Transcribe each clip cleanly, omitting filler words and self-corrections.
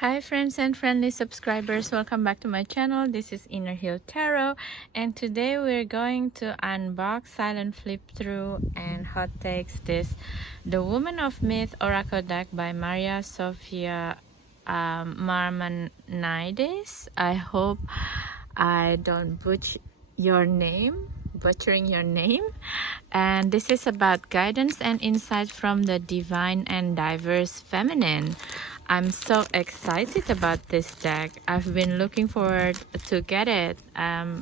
Hi friends and friendly subscribers, welcome back to my channel. This is Inner Hill Tarot, and today we're going to unbox, silent flip through, and hot takes this The Woman of Myth Oracle deck by Maria Sophia Marmanides. I hope I don't butchering your name. And this is about guidance and insight from the divine and diverse feminine. I'm so excited about this deck. I've been looking forward to get it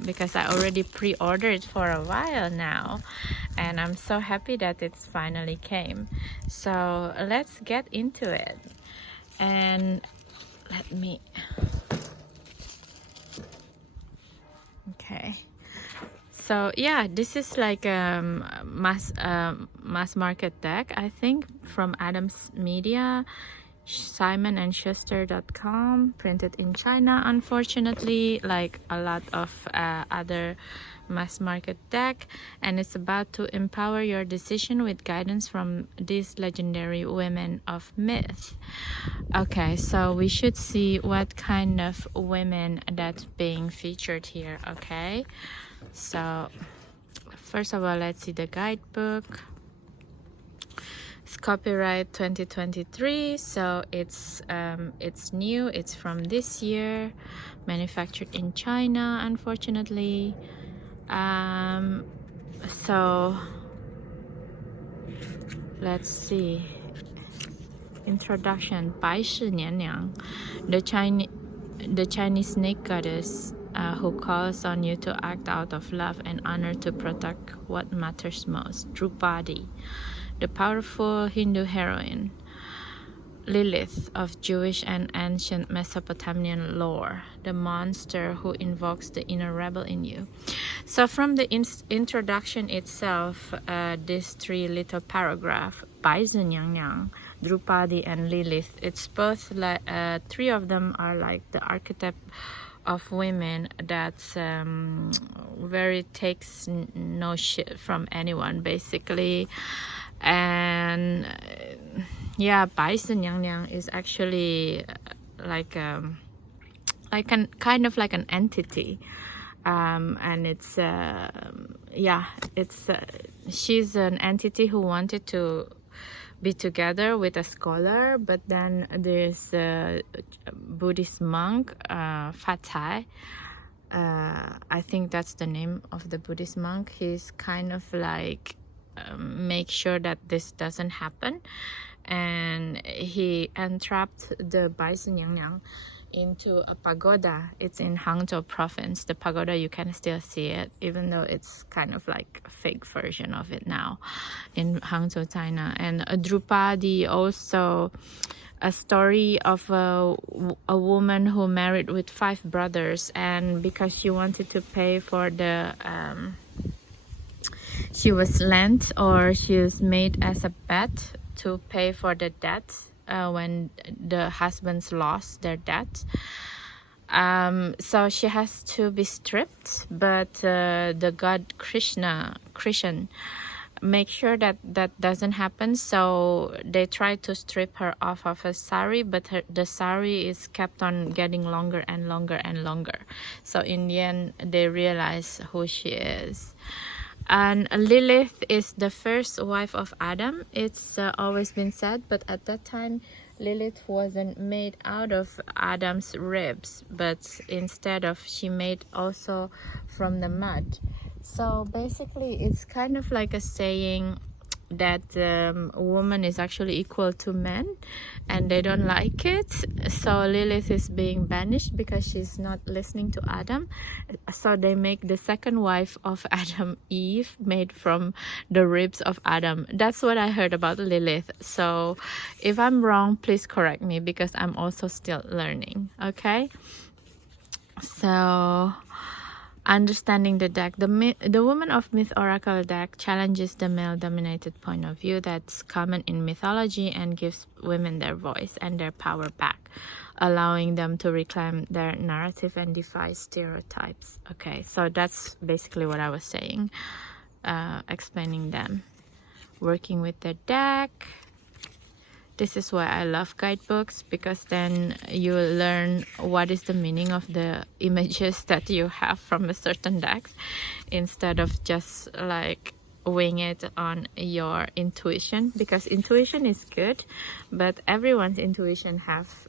because I already pre-ordered for a while now, and I'm so happy that it's finally came. So let's get into it. And let me okay, so yeah, this is like a mass market deck, I think, from Adams Media, SimonandSchuster.com, printed in China, unfortunately, like a lot of other mass market deck. And it's about to empower your decision with guidance from these legendary women of myth. Okay, so we should see what kind of women that's being featured here. Okay, so first of all, let's see the guidebook. It's copyright 2023, so it's new. It's from this year, manufactured in China, unfortunately. So let's see. Introduction. 白氏娘娘, the Chinese snake goddess who calls on you to act out of love and honor to protect what matters most. Drupadi, the powerful Hindu heroine. Lilith of Jewish and ancient Mesopotamian lore, the monster who invokes the inner rebel in you. So from the introduction itself, these three little paragraph, 白子娘娘, Drupadi, and Lilith, it's both like three of them are like the archetype of women that's very takes no shit from anyone, basically. And yeah, 白子娘娘 is actually like an kind of like an entity, and it's she's an entity who wanted to be together with a scholar, but then there's a Buddhist monk, Fatai. I think that's the name of the Buddhist monk. He's kind of like make sure that this doesn't happen, and he entrapped the 白子娘娘 into a pagoda. It's in Hangzhou province. The pagoda, you can still see it, even though it's kind of like a fake version of it now in Hangzhou, China. And Drupadi, also a story of a woman who married with 5 brothers, and because she wanted to pay for the she was lent, or she was made as a bet to pay for the debt when the husbands lost their debt. So she has to be stripped, but the god Krishna make sure that that doesn't happen. So they try to strip her off of her sari, but the sari is kept on getting longer and longer and longer. So in the end, they realize who she is. And Lilith is the first wife of Adam. It's always been said, but at that time Lilith wasn't made out of Adam's ribs, but instead of she made also from the mud. So basically it's kind of like a saying that a woman is actually equal to men, and they don't like it. So Lilith is being banished because she's not listening to Adam. So they make the second wife of Adam, Eve, made from the ribs of Adam. That's what I heard about Lilith. So if I'm wrong, please correct me, because I'm also still learning. Okay, so understanding the deck. The Woman of Myth Oracle deck challenges the male-dominated point of view that's common in mythology and gives women their voice and their power back, allowing them to reclaim their narrative and defy stereotypes. Okay, so that's basically what I was saying, explaining them. Working with the deck. This is why I love guidebooks, because then you learn what is the meaning of the images that you have from a certain deck, instead of just like wing it on your intuition, because intuition is good, but everyone's intuition have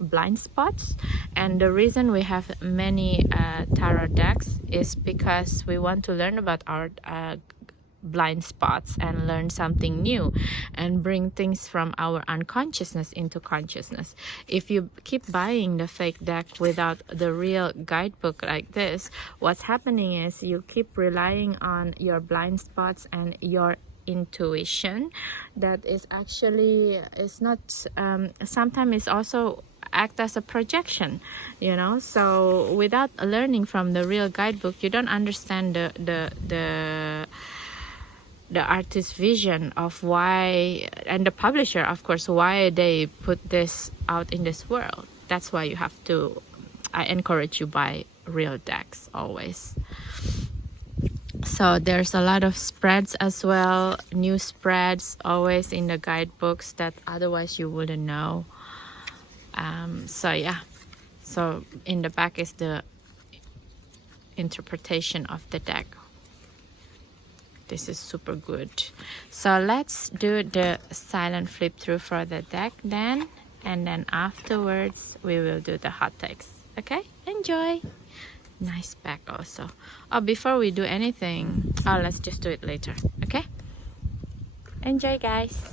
blind spots. And the reason we have many tarot decks is because we want to learn about our blind spots and learn something new and bring things from our unconsciousness into consciousness. If you keep buying the fake deck without the real guidebook like this, what's happening is you keep relying on your blind spots and your intuition that is actually is not sometimes it's also act as a projection, you know. So without learning from the real guidebook, you don't understand the artist's vision of why, and the publisher, of course, why they put this out in this world. That's why you have to, I encourage you buy real decks always. So there's a lot of spreads as well, new spreads always in the guidebooks that otherwise you wouldn't know. So yeah, so in the back is the interpretation of the deck. This is super good. So let's do the silent flip through for the deck then, and then afterwards we will do the hot takes. Okay, enjoy. Nice back also. Oh, before we do anything, oh, let's just do it later. Okay, enjoy guys.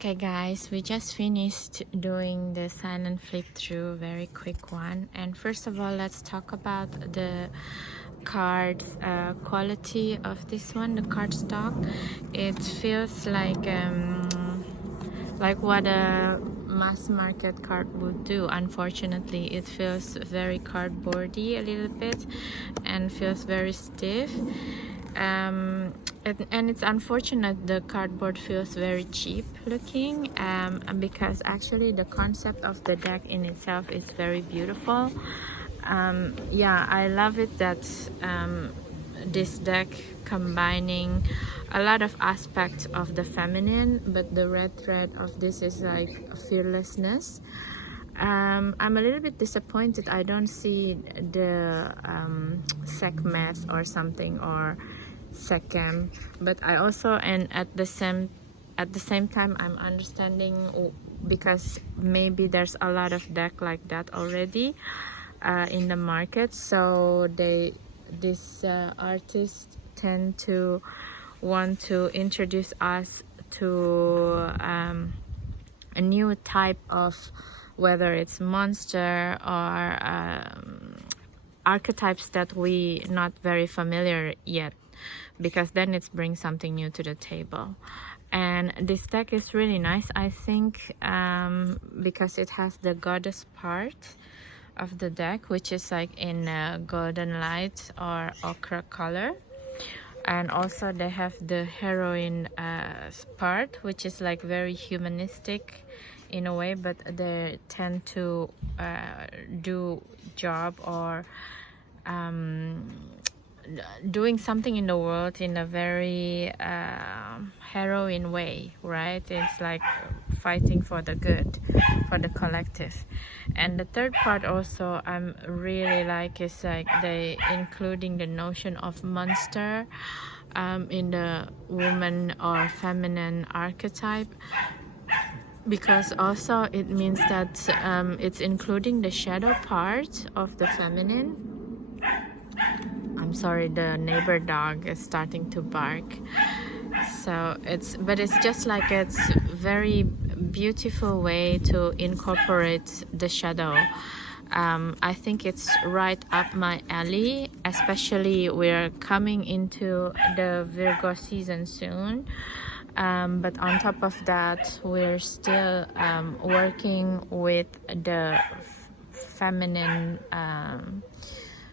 Okay guys, we just finished doing the silent flip through, very quick one. And first of all, let's talk about the cards quality of this one, the card stock. It feels like what a mass market card would do. Unfortunately, it feels very cardboardy a little bit and feels very stiff. And it's unfortunate the cardboard feels very cheap looking, because actually the concept of the deck in itself is very beautiful. Yeah, I love it that this deck combining a lot of aspects of the feminine, but the red thread of this is like fearlessness. I'm a little bit disappointed I don't see the Sekhmet or something, or Sekhem, but I also, and at the same time I'm understanding, because maybe there's a lot of deck like that already in the market, so these artists tend to want to introduce us to a new type of, whether it's monster or archetypes that we not very familiar yet, because then it brings something new to the table. And this deck is really nice, I think, because it has the goddess part of the deck, which is like in golden light or ochre color, and also they have the heroine part, which is like very humanistic in a way, but they tend to do job or doing something in the world in a very heroine way, right? It's like fighting for the good, for the collective. And the third part also I'm really like is like they including the notion of monster in the woman or feminine archetype, because also it means that it's including the shadow part of the feminine. I'm sorry, the neighbor dog is starting to bark. So it's just like it's very beautiful way to incorporate the shadow. I think it's right up my alley, especially we're coming into the Virgo season soon. But on top of that, we're still working with the feminine,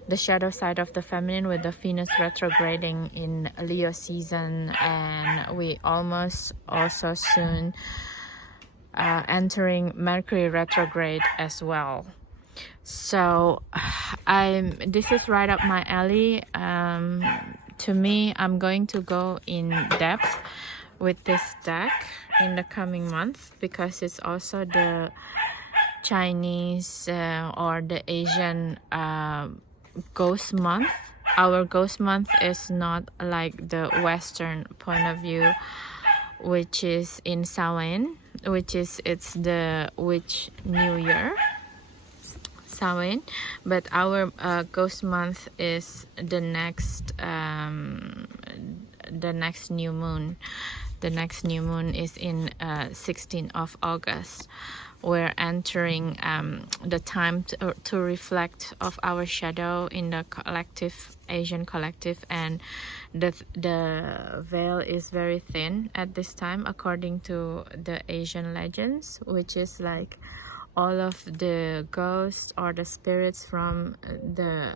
the shadow side of the feminine, with the Venus retrograding in Leo season, and we almost also soon entering Mercury retrograde as well. So this is right up my alley. To me, I'm going to go in depth with this deck in the coming month, because it's also the Chinese or the Asian ghost month. Our ghost month is not like the Western point of view, which is in Samhain, it's the witch new year, Samhain, but our ghost month is the next new moon. The next new moon is in 16th of August. We're entering the time to reflect of our shadow in the collective, Asian collective, and the veil is very thin at this time according to the Asian legends, which is like all of the ghosts or the spirits from the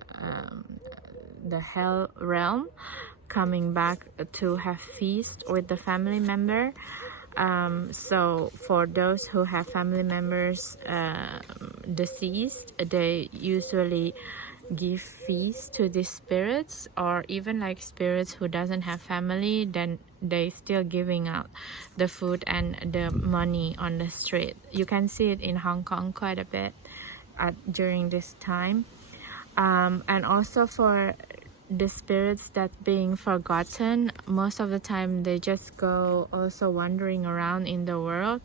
hell realm coming back to have feast with the family member. So for those who have family members deceased, they usually give feast to these spirits, or even like spirits who doesn't have family, then they still giving out the food and the money on the street. You can see it in Hong Kong quite a bit during this time. And also for the spirits that being forgotten, most of the time they just go also wandering around in the world.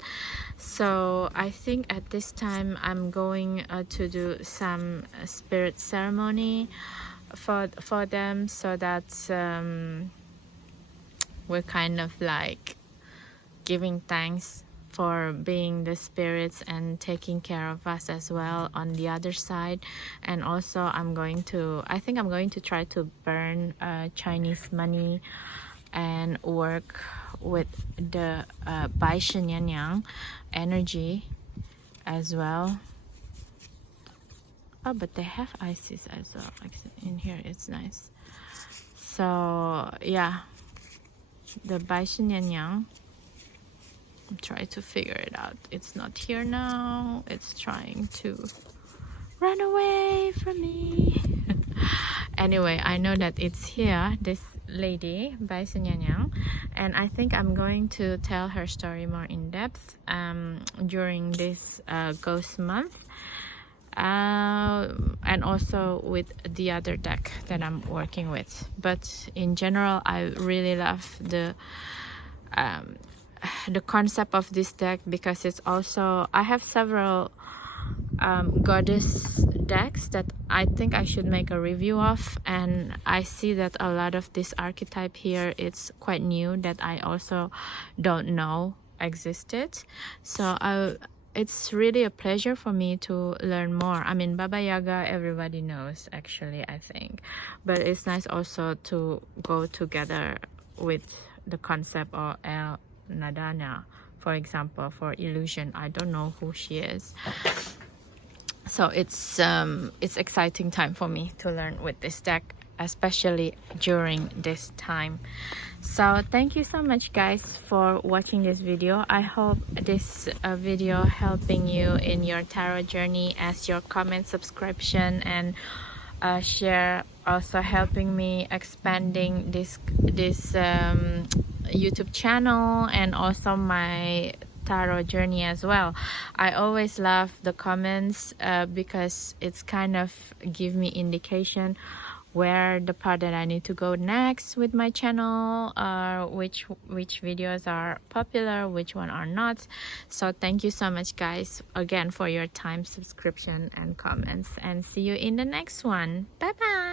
So I think at this time I'm going to do some spirit ceremony for them, so that we're kind of like giving thanks for being the spirits and taking care of us as well on the other side. And also I think I'm going to try to burn Chinese money and work with the Bai Shen Yan Yang energy as well. Oh, but they have Isis as well. Like in here, it's nice. So yeah, the Bai Shen Yan Yang. I'm trying to figure it out. It's not here now. It's trying to run away from me. Anyway, I know that it's here. This lady, Bai Shen Yan Yang, and I think I'm going to tell her story more in depth during this ghost month. And also with the other deck that I'm working with. But in general, I really love the concept of this deck, because it's also, I have several goddess decks that I think I should make a review of, and I see that a lot of this archetype here, it's quite new, that I also don't know existed. So it's really a pleasure for me to learn more. I mean, Baba Yaga, everybody knows actually, I think. But it's nice also to go together with the concept of El Nadana, for example, for illusion. I don't know who she is. So it's exciting time for me to learn with this deck, especially during this time. So thank you so much guys for watching this video. I hope this video helping you in your tarot journey, as your comment, subscription, and share also helping me expanding this YouTube channel, and also my tarot journey as well. I always love the comments because it's kind of give me indication where the part that I need to go next with my channel, which videos are popular, which one are not. So thank you so much guys again for your time, subscription, and comments, and see you in the next one. Bye bye.